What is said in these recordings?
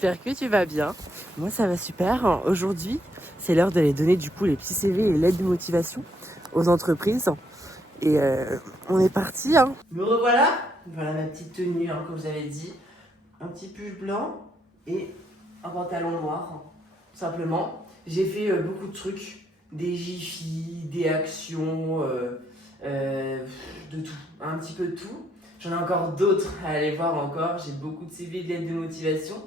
j'espère que tu vas bien. Moi ça va super. Aujourd'hui, c'est l'heure d'aller donner du coup les petits CV et l'aide de motivation aux entreprises. Et on est parti. Me revoilà. Voilà ma petite tenue, comme vous avez dit. Un petit pull blanc et un pantalon noir, tout simplement. J'ai fait beaucoup de trucs. Des jiffy, des actions, de tout. Un petit peu de tout. J'en ai encore d'autres à aller voir encore. J'ai beaucoup de CV de l'aide de motivation.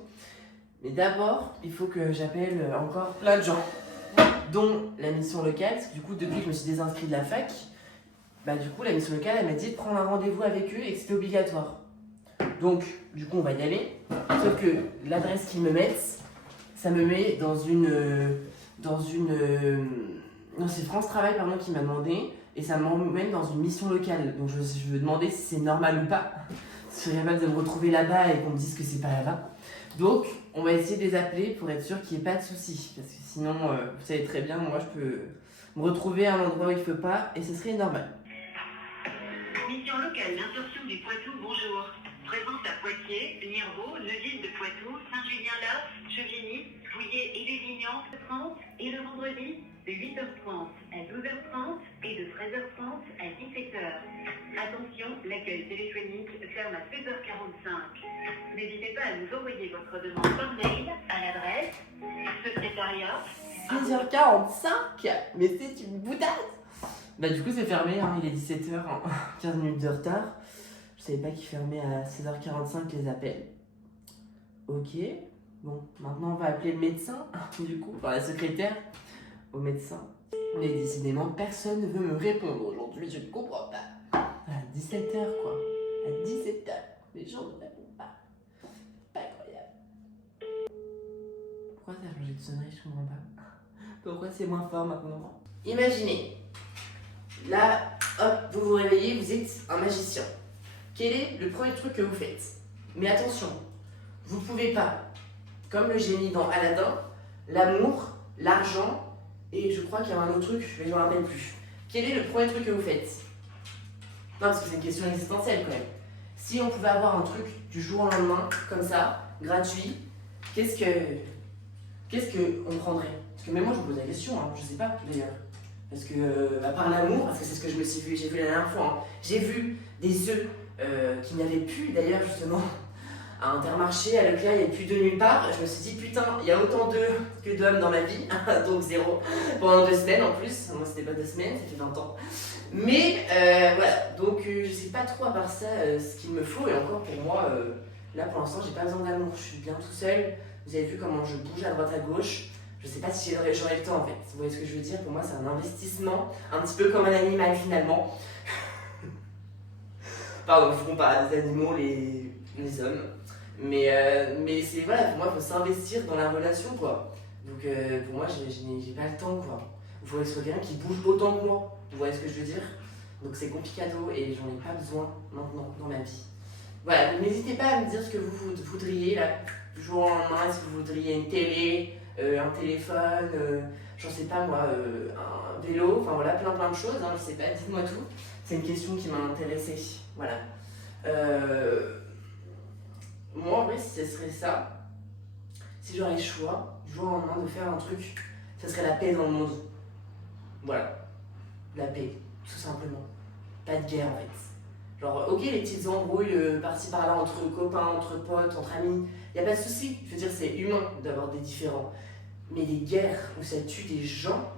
Mais d'abord, il faut que j'appelle encore plein de gens, dont la mission locale. Parce que du coup, depuis que je me suis désinscrite de la fac, du coup, la mission locale, elle m'a dit de prendre un rendez-vous avec eux et que c'était obligatoire. Donc, du coup, on va y aller. Sauf que l'adresse qu'ils me mettent, ça me met dans une... non, c'est France Travail, pardon, qui m'a demandé. Et ça m'emmène dans une mission locale. Donc, je veux demander si c'est normal ou pas. Je serais capable de me retrouver là-bas et qu'on me dise que c'est pas là-bas. Donc, on va essayer de les appeler pour être sûr qu'il n'y ait pas de soucis. Parce que sinon, vous savez très bien, moi, je peux me retrouver à un endroit où il ne faut pas et ce serait normal. Mission locale d'insertion du Poitou, bonjour. Présence à Poitiers, Mirbeau, Neuville de Poitou, Saint-Julien-là, Chevigny, Pouillet et Lézignan, 30 et le vendredi de 8h30 à 12h30 et de 13h30 à 17h. Attention, l'accueil téléphonique ferme à 16h45. N'hésitez pas à nous envoyer votre demande par mail à l'adresse secrétariat. 6h45. Mais c'est une boudasse. Du coup c'est fermé, il est 17h, 15 minutes de retard. Je savais pas qu'il fermait à 16h45 les appels. Ok, bon, maintenant on va appeler le médecin, du coup, enfin la secrétaire au médecin. Mais décidément, personne ne veut me répondre aujourd'hui, je ne comprends pas. À 17h quoi, à 17h, les gens ne répondent pas. Pas incroyable. Pourquoi ça a changé de sonnerie, je comprends pas. Pourquoi c'est moins fort maintenant? Imaginez, là, hop, vous vous réveillez, vous êtes un magicien. Quel est le premier truc que vous faites? Mais attention, vous ne pouvez pas, comme le génie dans Aladdin, l'amour, l'argent, et je crois qu'il y a un autre truc, mais je ne me rappelle plus. Quel est le premier truc que vous faites? Non, parce que c'est une question existentielle quand même. Si on pouvait avoir un truc du jour au lendemain, comme ça, gratuit, qu'est-ce qu'on prendrait? Parce que même moi je me pose la question, je sais pas d'ailleurs. Parce que, à part l'amour, parce que c'est ce que j'ai vu la dernière fois, j'ai vu des œufs qui n'avaient plus d'ailleurs justement à Intermarché, à Leclerc, il n'y avait plus de nulle part. Je me suis dit putain, il y a autant d'œufs que d'hommes dans ma vie, donc 0. Pendant 2 semaines en plus, moi c'était pas 2 semaines, ça fait 20 ans. Mais voilà, donc je sais pas trop à part ça ce qu'il me faut, et encore pour moi, là pour l'instant j'ai pas besoin d'amour, je suis bien tout seul. Vous avez vu comment je bouge à droite à gauche. Je sais pas si j'aurai le temps en fait. Vous voyez ce que je veux dire? Pour moi, c'est un investissement, un petit peu comme un animal finalement. Pardon, je compare les animaux, les hommes. Mais c'est voilà, pour moi, il faut s'investir dans la relation quoi. Donc pour moi, j'ai pas le temps quoi. Il faut que ce soit quelqu'un qui bouge autant que moi. Vous voyez ce que je veux dire? Donc c'est complicado et j'en ai pas besoin maintenant dans ma vie. Voilà, donc n'hésitez pas à me dire ce que vous voudriez là, du jour au lendemain. Est-ce que vous voudriez une télé? Un téléphone, j'en sais pas moi, un vélo, enfin voilà, plein de choses, je sais pas, dites-moi tout. C'est une question qui m'a intéressée, voilà. Moi en vrai, si ce serait ça, si j'aurais le choix, du jour au lendemain, de faire un truc, ça serait la paix dans le monde. Voilà, la paix, tout simplement. Pas de guerre en fait. Genre, ok, les petites embrouilles par-ci par-là entre copains, entre potes, entre amis, y a pas de souci. Je veux dire, c'est humain d'avoir des différends. Mais des guerres où ça tue des gens,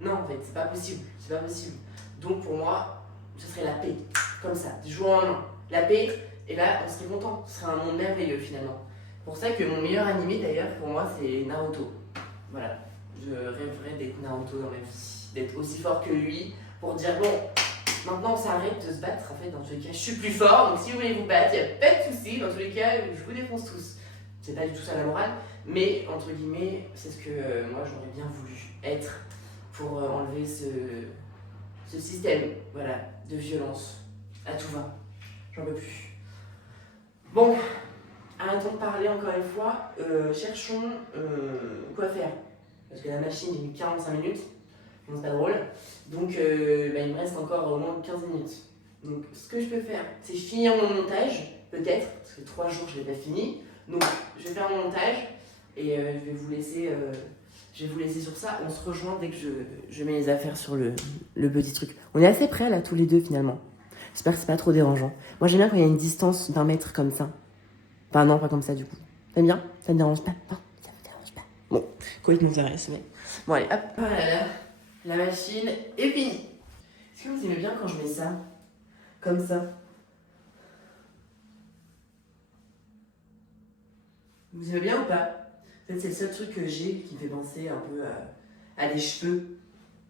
non en fait, c'est pas possible. C'est pas possible. Donc pour moi, ce serait la paix, comme ça, du jour au lendemain. La paix, et là, on serait content. Ce serait un monde merveilleux finalement. C'est pour ça que mon meilleur animé d'ailleurs, pour moi, c'est Naruto. Voilà, je rêverais d'être Naruto dans ma vie, d'être aussi fort que lui, pour dire bon, maintenant on s'arrête de se battre, en fait, dans tous les cas, je suis plus fort, donc si vous voulez vous battre, il n'y a pas de souci, dans tous les cas, je vous défonce tous. C'est pas du tout ça la morale, mais entre guillemets, c'est ce que moi j'aurais bien voulu être pour enlever ce système, voilà, de violence à tout va. J'en peux plus. Bon, arrêtons de parler encore une fois, cherchons quoi faire. Parce que la machine, j'ai mis 45 minutes, donc c'est pas drôle. Donc il me reste encore au moins 15 minutes. Donc ce que je peux faire, c'est finir mon montage, peut-être, parce que 3 jours je l'ai pas fini. Donc, je vais faire mon montage et je vais vous laisser sur ça. On se rejoint dès que je mets les affaires sur le petit truc. On est assez près là, tous les deux finalement. J'espère que c'est pas trop dérangeant. Moi, j'aime bien quand il y a une distance d'1 mètre comme ça. Enfin, non, pas comme ça du coup. T'aimes bien? Ça te dérange pas? Non, ça me dérange pas. Bon, quoi, il nous arrête, mais. Bon, allez, hop. Voilà, la machine est finie. Est-ce que vous aimez bien quand je mets ça? Comme ça. Vous aimez bien ou pas? En fait, c'est le seul truc que j'ai qui me fait penser un peu à des cheveux.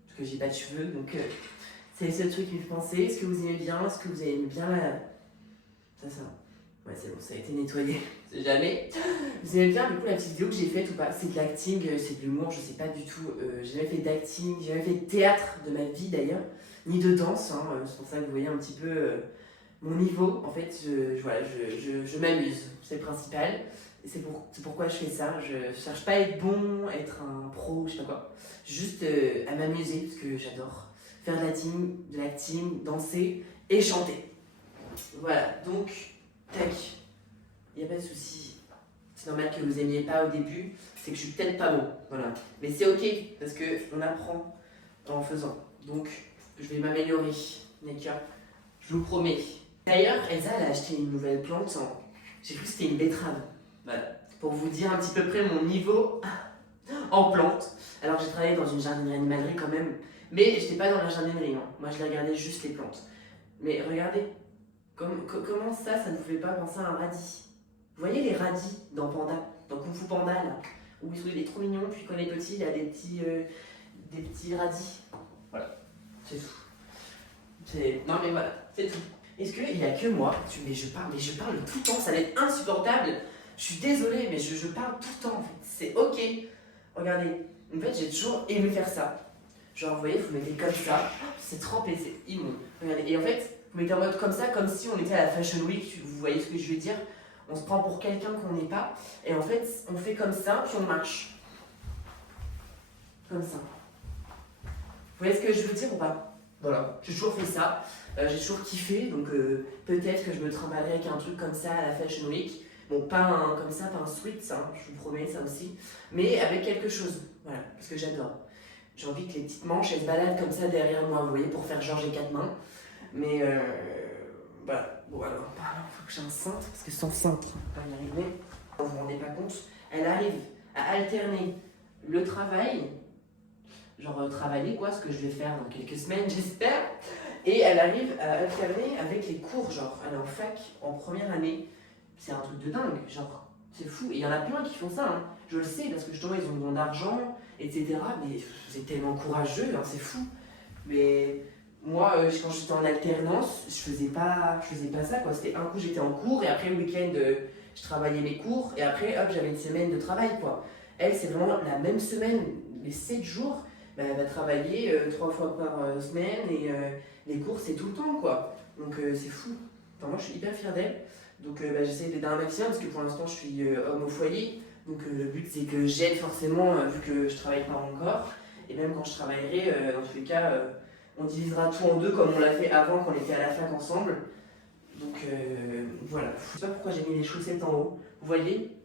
Parce que j'ai pas de cheveux, donc c'est le seul truc qui me fait penser. Est-ce que vous aimez bien? Est-ce que vous aimez bien ça? Ouais, c'est bon, ça a été nettoyé. C'est jamais. Vous aimez bien, du coup, la petite vidéo que j'ai faite ou pas? C'est de l'acting, c'est de l'humour, je sais pas du tout. J'ai jamais fait d'acting, j'ai jamais fait de théâtre de ma vie d'ailleurs, ni de danse. Hein, c'est pour ça que vous voyez un petit peu mon niveau. En fait, je m'amuse, c'est le principal. Et c'est pourquoi je fais ça. Je cherche pas à être bon, à être un pro, je sais pas quoi. Juste à m'amuser, parce que j'adore faire de l'acting, danser et chanter. Voilà, donc, tac, il n'y a pas de souci. C'est normal que vous aimiez pas au début, c'est que je suis peut-être pas bon, voilà. Mais c'est ok, parce qu'on apprend en faisant. Donc, je vais m'améliorer, Neka, je vous promets. D'ailleurs, Elsa, elle a acheté une nouvelle plante, j'ai cru que c'était une betterave. Voilà, pour vous dire un petit peu près mon niveau en plantes. Alors, j'ai travaillé dans une jardinerie animalerie quand même, mais j'étais pas dans la jardinerie, hein. Moi, je regardais juste les plantes. Mais regardez. Comment ça ne vous fait pas penser à un radis? Vous voyez les radis dans Panda, dans Kung Fu Panda, là, où il est trop mignon, puis quand il est petit, il a des petits radis. Voilà, c'est tout. Non mais voilà, c'est tout. Est-ce qu'il n'y a que moi? Mais je parle tout le temps, ça va être insupportable. Je suis désolée, mais je parle tout le temps en fait. C'est ok. Regardez, en fait j'ai toujours aimé faire ça. Genre vous voyez, vous mettez comme ça, c'est trempé, c'est immonde. Regardez, et en fait, vous mettez en mode comme ça, comme si on était à la Fashion Week, vous voyez ce que je veux dire? On se prend pour quelqu'un qu'on n'est pas, et en fait, on fait comme ça, puis on marche. Comme ça. Vous voyez ce que je veux dire ou pas? Voilà, j'ai toujours fait ça, j'ai toujours kiffé, donc peut-être que je me trimballerai avec un truc comme ça à la Fashion Week. Bon, pas comme ça, pas un sweat, hein, je vous promets, ça aussi, mais avec quelque chose, voilà, parce que j'adore. J'ai envie que les petites manches, elles se baladent comme ça derrière moi, vous voyez, pour faire genre j'ai 4 mains. Mais voilà, bon alors, il faut que j'ai un cintre, parce que sans cintre, on va y arriver. Vous vous rendez pas compte, elle arrive à alterner le travail, genre travailler quoi, ce que je vais faire dans quelques semaines j'espère, et elle arrive à alterner avec les cours, genre elle est en fac en première année, c'est un truc de dingue, genre c'est fou, et il y en a plein qui font ça, hein. Je le sais, parce que justement ils ont besoin d'argent, etc., mais c'est tellement courageux, hein, c'est fou, mais... Moi, quand j'étais en alternance, je faisais pas ça, quoi. C'était un coup, j'étais en cours, et après, le week-end, je travaillais mes cours, et après, hop, j'avais une semaine de travail, quoi. Elle, c'est vraiment la même semaine, les 7 jours, bah, elle va travailler 3 fois par semaine, et les cours, c'est tout le temps, quoi. Donc, c'est fou. Enfin, moi, je suis hyper fière d'elle. Donc, bah, j'essaie d'aider un maximum, parce que pour l'instant, je suis homme au foyer. Donc, le but, c'est que j'aide forcément, vu que je travaille pas encore. Et même quand je travaillerai, dans tous les cas... on divisera tout en deux comme on l'a fait avant quand on était à la fac ensemble. Donc voilà. Je sais pas pourquoi j'ai mis les chaussettes en haut. Vous voyez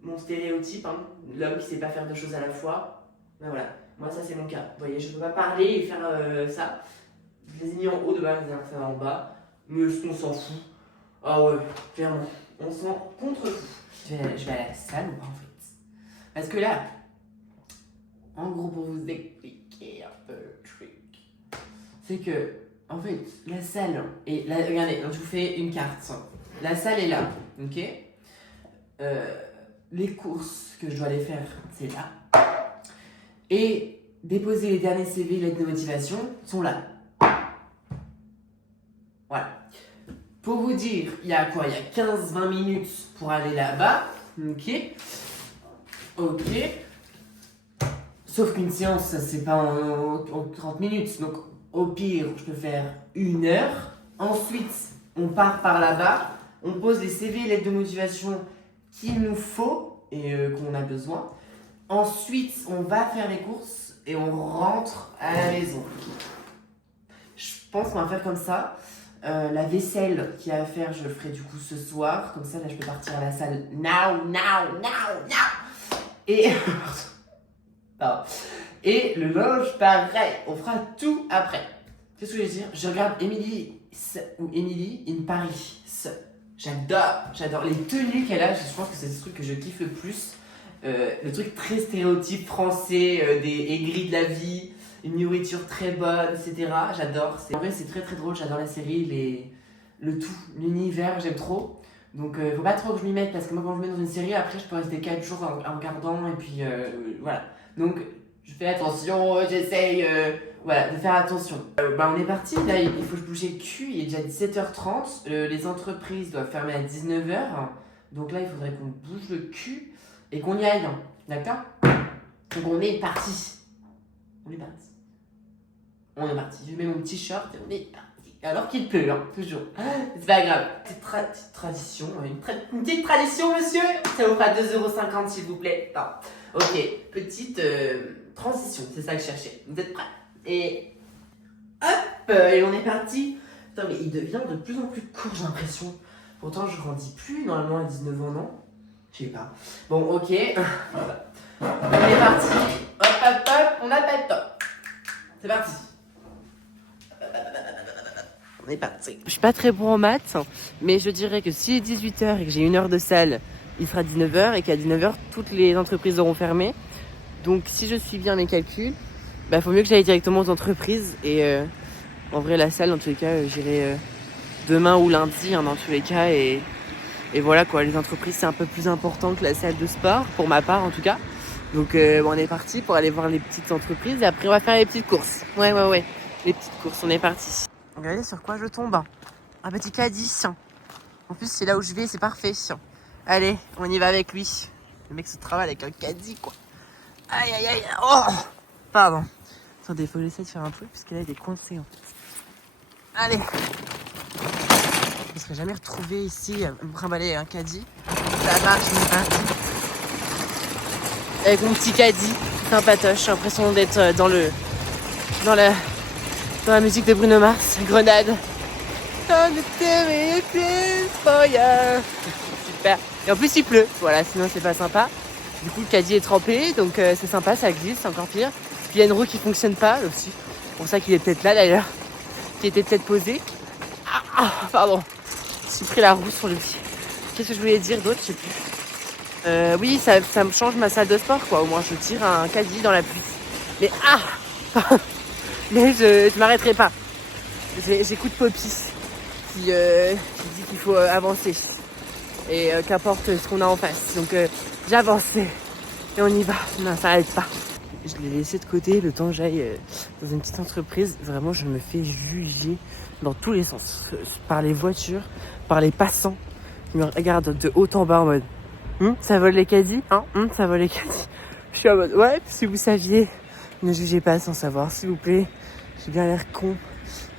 mon stéréotype, hein, l'homme qui sait pas faire deux choses à la fois. Ben voilà, moi ça c'est mon cas. Vous voyez, je peux pas parler et faire ça. Je les ai mis en haut de base, je faire en bas. Mais on s'en fout. Ah ouais, clairement, on s'en contrefout. Je vais à la salle ou pas en fait? Parce que là, en gros pour vous expliquer un peu le truc. C'est que, en fait, la salle, et là, regardez, je vous fais une carte. La salle est là, ok? Les courses que je dois aller faire, c'est là. Et déposer les derniers CV, lettres de motivation, sont là. Voilà. Pour vous dire, il y a quoi? Il y a 15-20 minutes pour aller là-bas, ok? Ok. Sauf qu'une séance, ça c'est pas en 30 minutes, donc... Au pire, je peux faire 1 heure. Ensuite, on part par là-bas. On pose les CV et lettres de motivation qu'il nous faut et qu'on a besoin. Ensuite, on va faire les courses et on rentre à la maison. Je pense qu'on va faire comme ça. La vaisselle qu'il y a à faire, je le ferai du coup ce soir. Comme ça, là, je peux partir à la salle now. Et... Pardon. Et le linge, pareil. On fera tout après. Qu'est-ce que je veux dire? Je regarde Emily in Paris. J'adore. Les tenues qu'elle a, je pense que c'est ce truc que je kiffe le plus. Le truc très stéréotype français, des aigris de la vie, une nourriture très bonne, etc. J'adore. En vrai, c'est très très drôle. J'adore la série, le tout, l'univers, j'aime trop. Donc, faut pas trop que je m'y mette parce que moi, quand je me mets dans une série, après, je peux rester 4 jours en regardant et puis voilà. Donc, je fais attention, j'essaye de faire attention. On est parti, là, il faut que je bouge le cul, il est déjà 17h30. Les entreprises doivent fermer à 19h. Donc là, il faudrait qu'on bouge le cul et qu'on y aille. D'accord? Donc, on est parti. On est parti. Je mets mon petit short et on est parti. Alors qu'il pleut, toujours. C'est pas grave. Petite tradition. Une petite tradition, monsieur. Ça vous fera 2,50 € s'il vous plaît. Non. Ok, petite transition. C'est ça que je cherchais. Vous êtes prêts? Et hop, et on est parti. Putain, mais il devient de plus en plus court, j'ai l'impression. Pourtant, je grandis plus normalement à 19 ans, non? Je sais pas. Bon, ok. Voilà. On est parti. Hop, on n'a pas le temps. C'est parti. On est parti. Je suis pas très bon en maths, mais je dirais que si il est 18h et que j'ai 1 heure de salle, il sera 19h et qu'à 19h, toutes les entreprises auront fermé. Donc si je suis bien mes calculs, faut mieux que j'aille directement aux entreprises. Et en vrai, la salle, dans tous les cas, j'irai demain ou lundi, dans tous les cas. Et voilà quoi, les entreprises, c'est un peu plus important que la salle de sport, pour ma part en tout cas. Donc on est parti pour aller voir les petites entreprises et après on va faire les petites courses. Ouais. Les petites courses, on est parti. Regardez sur quoi je tombe. Un petit caddie. En plus, c'est là où je vais, c'est parfait. Allez, on y va avec lui. Le mec se travaille avec un caddie, quoi. Aïe. Oh, pardon. Attendez, faut que j'essaie de faire un truc, puisque là, il est coincé, en fait. Allez. Je ne serais jamais retrouvé ici à me trimballer un caddie. Ça marche, on est parti. Avec mon petit caddie, sympatoche. J'ai l'impression d'être dans la musique de Bruno Mars, Grenade. Super. Et en plus il pleut, voilà, sinon c'est pas sympa. Du coup le caddie est trempé, donc c'est sympa, ça glisse, c'est encore pire. Puis il y a une roue qui fonctionne pas aussi. C'est pour ça qu'il est peut-être là d'ailleurs. Qui était peut-être posé. Pardon. J'ai pris la roue sur le pied. Qu'est-ce que je voulais dire d'autre? Je sais plus. Oui, ça me change ma salle de sport, quoi. Au moins je tire un caddie dans la pluie. Mais mais je m'arrêterai pas. J'écoute Poppy qui dit qu'il faut avancer et qu'importe ce qu'on a en face. Donc j'avance et on y va. Non, ça n'arrête pas. Je l'ai laissé de côté le temps que j'aille dans une petite entreprise. Vraiment, je me fais juger dans tous les sens. Par les voitures, par les passants. Ils me regardent de haut en bas en mode ça vole les caddies, ça vole les caddies. Je suis en mode ouais, si vous saviez, ne jugez pas sans savoir, s'il vous plaît. J'ai bien l'air con.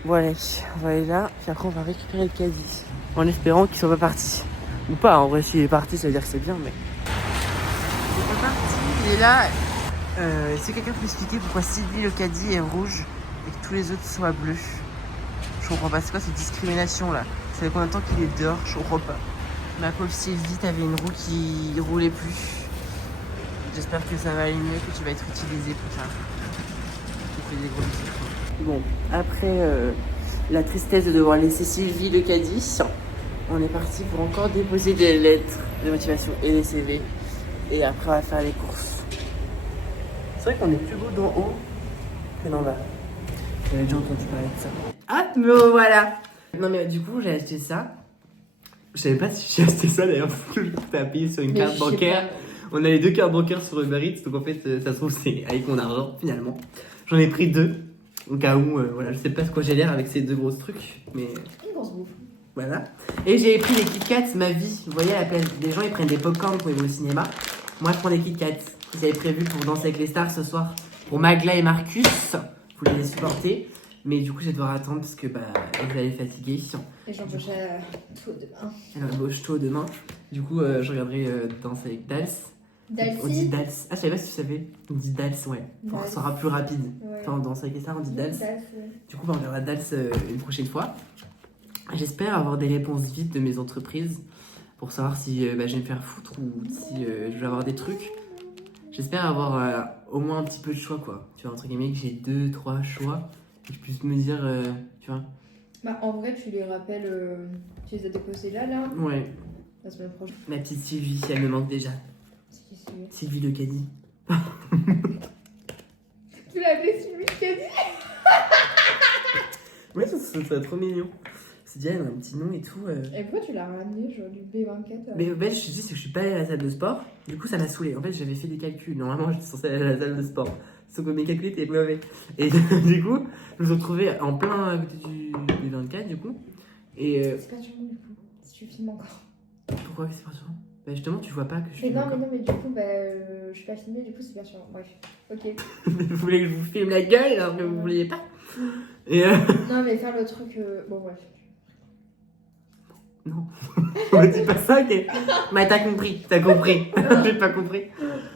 Voilà, on va aller là, puis après on va récupérer le caddie. En espérant qu'il soit pas parti. Ou pas, en vrai, s'il est parti, ça veut dire que c'est bien, mais... Il est pas parti, il est là. Est-ce que quelqu'un peut expliquer pourquoi Sylvie, le caddie, est rouge et que tous les autres soient bleus? Je comprends pas, c'est quoi cette discrimination là? Ça fait combien de temps qu'il est dehors? Je comprends pas. Ma pauvre Sylvie, t'avais une roue qui roulait plus. J'espère que ça va aller mieux, que tu vas être utilisée plus tard. Je te fais des gros bisous. Bon, après la tristesse de devoir laisser Sylvie le caddie, on est parti pour encore déposer des lettres de motivation et des CV. Et après, on va faire les courses. C'est vrai qu'on est plus beau d'en haut que d'en bas. J'avais déjà entendu parler de ça. Ah, me revoilà! Non, mais du coup, j'ai acheté ça. Je savais pas si j'ai acheté ça d'ailleurs, parce que je t'ai appuyé sur une carte bancaire. On a les 2 cartes bancaires sur Uber Eats, donc en fait, ça se trouve, c'est avec mon argent finalement. J'en ai pris 2. Au cas où, voilà, je sais pas de quoi j'ai l'air avec ces 2 grosses trucs, mais... Une grosse bouffe. Voilà. Et j'ai pris les Kit Kats, ma vie. Vous voyez, les gens, ils prennent des popcorn pour aller au cinéma. Moi, je prends des Kit Kats. J'avais prévu pour danser avec les stars ce soir. Pour Magla et Marcus. Vous les supporter. Mais du coup, je vais devoir attendre parce que, vous allez fatiguer. Et j'embauche tôt demain. Elle embauche tôt demain. Du coup, je regarderai danser avec Dals. On dit Dals. Ah, je savais pas si tu savais. On dit Dals, ouais. Pour que ce sera plus rapide. Ouais. Enfin, on danse avec les stars, on dit Dals. Ouais. Du coup, on regardera Dals une prochaine fois. J'espère avoir des réponses vite de mes entreprises pour savoir si je vais me faire foutre ou si je vais avoir des trucs. J'espère avoir au moins un petit peu de choix, quoi. Tu vois, entre guillemets, que j'ai 2-3 choix et que je puisse me dire, tu vois. Bah, en vrai, tu les rappelles, tu les as déposés là, Ouais, la semaine prochaine. ma petite Sylvie, elle me manque déjà. C'est qui celui-là? Sylvie Le Caddy. Tu l'as appelé Sylvie Caddy? Ouais, ça serait trop mignon. C'est déjà elle a un petit nom et tout. Et pourquoi tu l'as ramené, genre du B24 Mais en fait, je te dis, c'est que je suis pas allée à la salle de sport. Du coup, ça m'a saoulé. En fait, j'avais fait des calculs. Normalement, j'étais censée aller à la salle de sport. Sauf que mes calculs étaient mauvais. Et du coup, je me suis retrouvée en plein à côté du B24, du coup. Et C'est pas sur moi, du coup, si tu filmes encore. pourquoi c'est pas sur moi? Bah, justement, tu vois pas que je suis. Mais non, mais du coup, je suis pas filmée, du coup, c'est pas sur moi. Bref, ok. Vous voulez que je vous filme la gueule alors que vous vouliez pas? Et Non, mais faire le truc. Bon, bref. non, on me dit pas ça, ok. Bah, t'as compris. J'ai pas compris.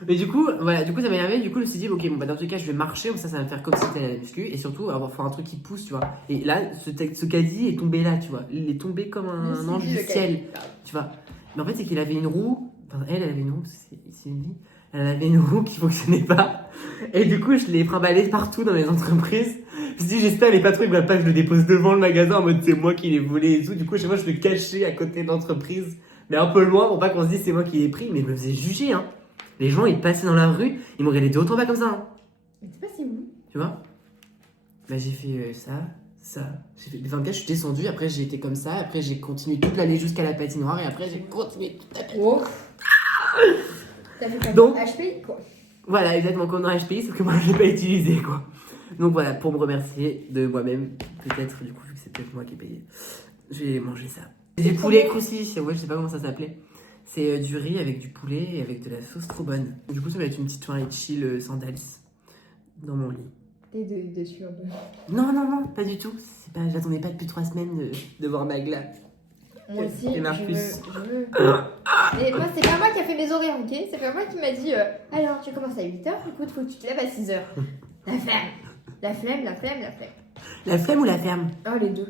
Mais du coup, voilà, ça m'a énervé. Du coup, je me suis dit, ok, bon, bah, dans tous les cas, je vais marcher, ça va me faire comme si c'était à la muscu. Et surtout, faire un truc qui pousse, tu vois. Et là, ce caddie est tombé là, tu vois. Il est tombé comme un ange du ciel, tu vois. Mais en fait, c'est qu'il avait une roue. Enfin, elle avait une roue, c'est une vie. Elle avait une roue qui fonctionnait pas. Et du coup, je l'ai trimballé partout dans les entreprises. Je me suis dit, j'espère les patrons, ils veulent pas que je le dépose devant le magasin en mode c'est moi qui l'ai volé et tout. Du coup, chez moi, je le cachais à côté de l'entreprise, mais un peu loin pour pas qu'on se dise c'est moi qui l'ai pris. Mais je me faisais juger, hein. Les gens, ils passaient dans la rue, ils m'ont regardé de haut en bas comme ça, hein. Mais t'es pas si où? Tu vois? Bah, j'ai fait ça. J'ai fait, enfin, je suis descendu, après j'ai été comme ça, après j'ai continué toute l'allée jusqu'à la patinoire et après j'ai continué toute la patinoire. Oh. T'as fait comme Donc- HPI, quoi. Voilà, exactement comme dans HPI, sauf que moi je l'ai pas utilisé, quoi. Donc voilà, pour me remercier de moi-même, peut-être, du coup, vu que c'est peut-être moi qui ai payé, j'ai mangé ça. Du poulet cruci, ouais, je sais pas comment ça s'appelait. C'est du riz avec du poulet et avec de la sauce trop bonne. Du coup, ça va être une petite soirée chill sandals dans mon lit. T'es déçu un peu. Non, pas du tout. J'attendais pas depuis 3 semaines de voir Magla. Moi aussi, Et je Marcus. veux. Mais moi, c'est pas moi qui a fait mes horaires, ok? C'est pas moi qui m'a dit alors, tu commences à 8h, écoute, faut que tu te lèves à 6h. La flemme. La flemme. La flemme ou la ferme? Oh, les deux.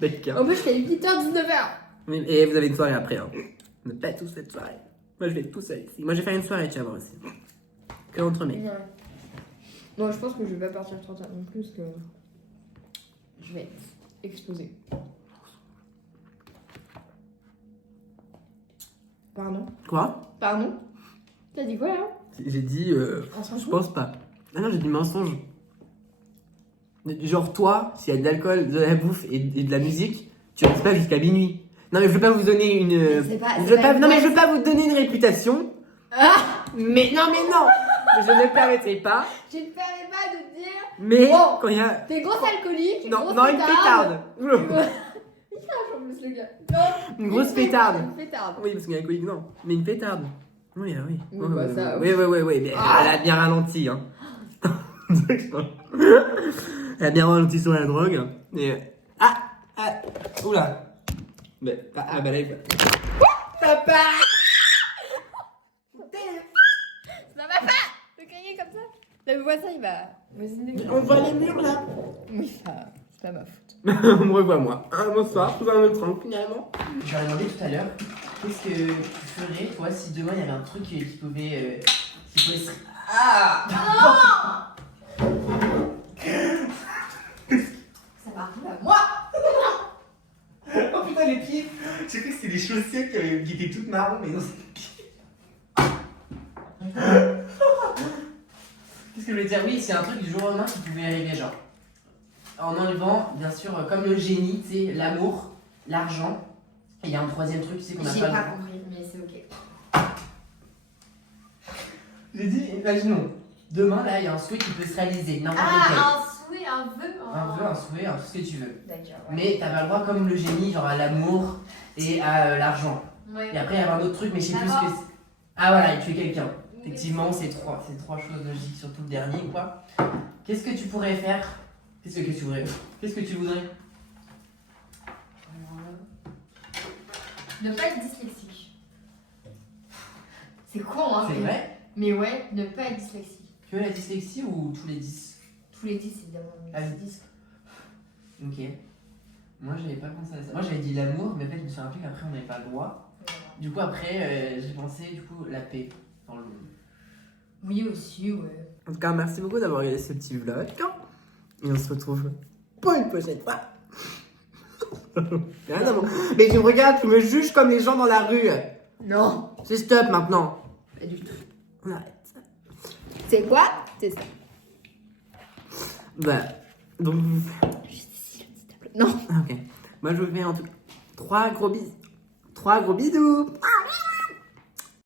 D'accord. En plus, je fais 8h, 19h. Et vous avez une soirée après, hein. On n'a pas tous cette soirée. Moi, je vais être tout seul ici. Moi, je vais faire une soirée, tu vas voir aussi. Que entre mecs. Ouais. Bon, je pense que je vais pas partir le 31 non plus, parce que je vais être exposée. Pardon? Quoi? Pardon? T'as dit quoi là? J'ai dit, On s'en je fout? pense pas. Ah non, j'ai dit mensonge. Genre, toi, s'il y a de l'alcool, de la bouffe et de la musique, tu restes pas jusqu'à minuit. Non, mais je veux pas vous donner une. C'est pas- c'est je veux pas pas, une non, mais je boîte. veux pas vous donner une réputation. Ah! Mais non. Je ne permettais pas. Je ne permets pas de te dire. Mais Bon. quand il y a. T'es grosse alcoolique, Non, grosse non, une pétarde. pétarde. Il crache en plus le gars. Non. Une grosse pétarde. Une pétarde. Oui, parce qu'il y a un alcoolique, non. Mais une pétarde. Oui, ah oui. Oui, bah, ça, oui. Mais Ah. elle a bien ralenti, hein. Elle a bien ralenti sur la drogue. Et... Oula. Mais, bah là, il faut... Papa. Ça va pas de crier comme ça. Le voisin il va. On voit les murs, là. Oui, ça. C'est pas ma faute. On me revoit, moi. Bonsoir, vous en me trompe, finalement. Je leur ai demandé tout à l'heure, qu'est-ce que tu ferais, toi, si demain, il y avait un truc qui pouvait... se... Ah. Ça m'arrive à moi. Oh putain, les pieds. J'ai cru que c'était des chaussettes qui étaient toutes marron, mais non, c'est des pieds. Qu'est-ce que je voulais dire? Oui, c'est un truc du jour au lendemain qui pouvait arriver, genre. En enlevant, bien sûr, comme le génie, tu sais, l'amour, l'argent. Et il y a un troisième truc, tu sais, qu'on n'a J'ai pas... pas compris, mais c'est ok. J'ai dit, imaginons, demain, là, il y a un souhait qui peut se réaliser, n'importe lequel. Ah, un souhait, un vœu. Un vœu, un souhait, tout ce que tu veux. D'accord. Ouais. Mais t'as pas le droit, comme le génie, genre à l'amour et à l'argent. Ouais. Et après, il y avait un autre truc, mais je sais plus ce que c'est. Ah voilà, il tuait quelqu'un. Effectivement, c'est trois choses logiques, surtout le dernier, quoi. Qu'est-ce que tu pourrais faire? Qu'est-ce que tu voudrais? Ne pas être dyslexique. C'est con, hein. C'est vrai? Mais ouais, ne pas être dyslexique. Tu veux la dyslexie ou tous les 10? Tous les 10, évidemment. Mais Ah oui. 10. Ok. Moi, j'avais pas pensé à ça. Moi, j'avais dit l'amour, mais en fait, je me suis rappelé qu'après, on n'avait pas le droit. Du coup, après, j'ai pensé, la paix dans le monde. Oui, aussi, ouais. En tout cas, merci beaucoup d'avoir regardé ce petit vlog. Et on se retrouve pour une prochaine fois. Rien à voir. Mais tu me regardes, tu me juges comme les gens dans la rue. Non. C'est stop maintenant. Pas du tout. On arrête. C'est quoi? C'est ça. Bah, donc. Juste ici, le petit tableau. Non. Ok. Moi, je vous fais en tout cas 3 gros bisous. 3 gros bisous.